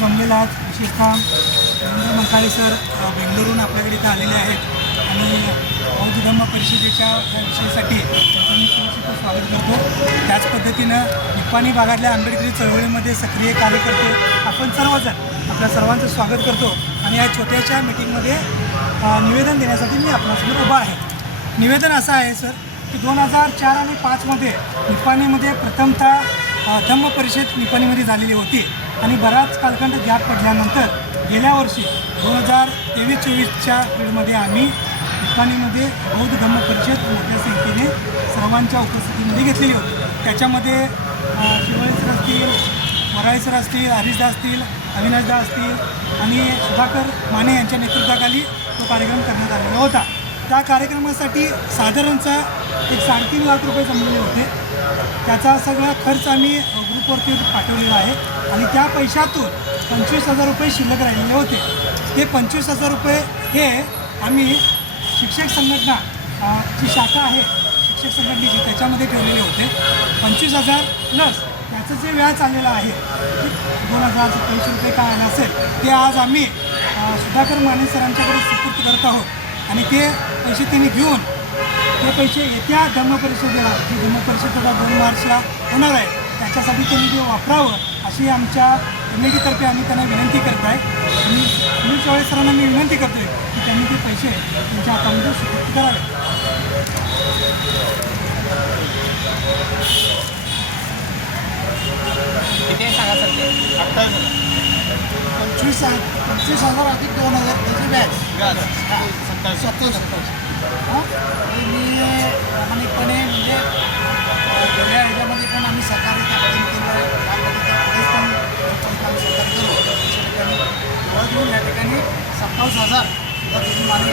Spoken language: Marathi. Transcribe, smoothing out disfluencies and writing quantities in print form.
जमलेला आहात. विशेषतः रवींद्र मंकाळे सर बेंगळुरूहून आपल्याकडे इथे आलेले आहेत आणि बौद्ध धम्म परिषदेच्या या विषयासाठी त्यांचं मी खूप स्वागत करतो. त्याच पद्धतीनं निप्पाणी भागातल्या आंबेडकरी चळवळीमध्ये सक्रिय कार्यकर्ते आपण सर्वजण आपल्या सर्वांचं स्वागत करतो आणि या छोट्याशा मीटिंगमध्ये निवेदन देण्यासाठी मी आपल्यासमोर उभा आहे. निवेदन असं आहे सर की 2004 आणि 5मध्ये निप्पाणीमध्ये प्रथमतः धम्म परिषद निप्पाणीमध्ये झालेली होती आणि बराच कालखंड गॅप पडल्यानंतर गेल्या वर्षी 2023-24च्या पिरियडमध्ये आम्ही निप्पाणीमध्ये बौद्ध धम्म परिषद मोठ्या संख्येने सर्वांच्या उपस्थितीमध्ये घेतलेली होती. त्याच्यामध्ये शिवळे सर असतील, वराळे सर असतील, हरीशदा असतील, अविनाशदा असतील आणि सुधाकर माने यांच्या नेतृत्वाखाली तो कार्यक्रम करण्यात आलेला होता. त्या कार्यक्रमासाठी साधारणचा एक 3.5 लाख रुपये जमलेले होते. त्याचा सगळा खर्च आम्ही ग्रुपवरती पाठवलेला आहे आणि त्या पैशातून 25,000 रुपये शिल्लक राहिलेले होते. ते 25,000 रुपये हे आम्ही शिक्षक संघटना जी शाखा आहे शिक्षक संघटनेची त्याच्यामध्ये ठेवलेले होते. 25,000 प्लस त्याचं जे व्याज आलेलं आहे 2,027 रुपये काय आलं असेल ते आज आम्ही सुधाकर माने सरांच्याकडे सुपूर्द करत आहोत आणि ते पैसे त्यांनी घेऊन ते पैसे येत्या धम्म परिषदेला जी धम्म परिषद 2 मार्चला होणार आहे त्याच्यासाठी त्यांनी ते वापरावं अशी आमच्या कमिटीतर्फे आम्ही त्यांना विनंती करत आहे. आणि सुनील चव्हाण सरांना मी विनंती करतो आहे की त्यांनी ते पैसे त्यांच्या हातामध्ये सुपूर्द करावे. किती सांगा सर ते 25,000 अधिक 2,000 त्याचे व्याज 27,000. मी प्रामाणिकपणे म्हणजे गेल्या ह्याच्यामध्ये पण आम्ही सहकार्य केलं त्यामध्ये पण आम्ही सहकार्य करू. या ठिकाणी 27,000 तुम्ही माने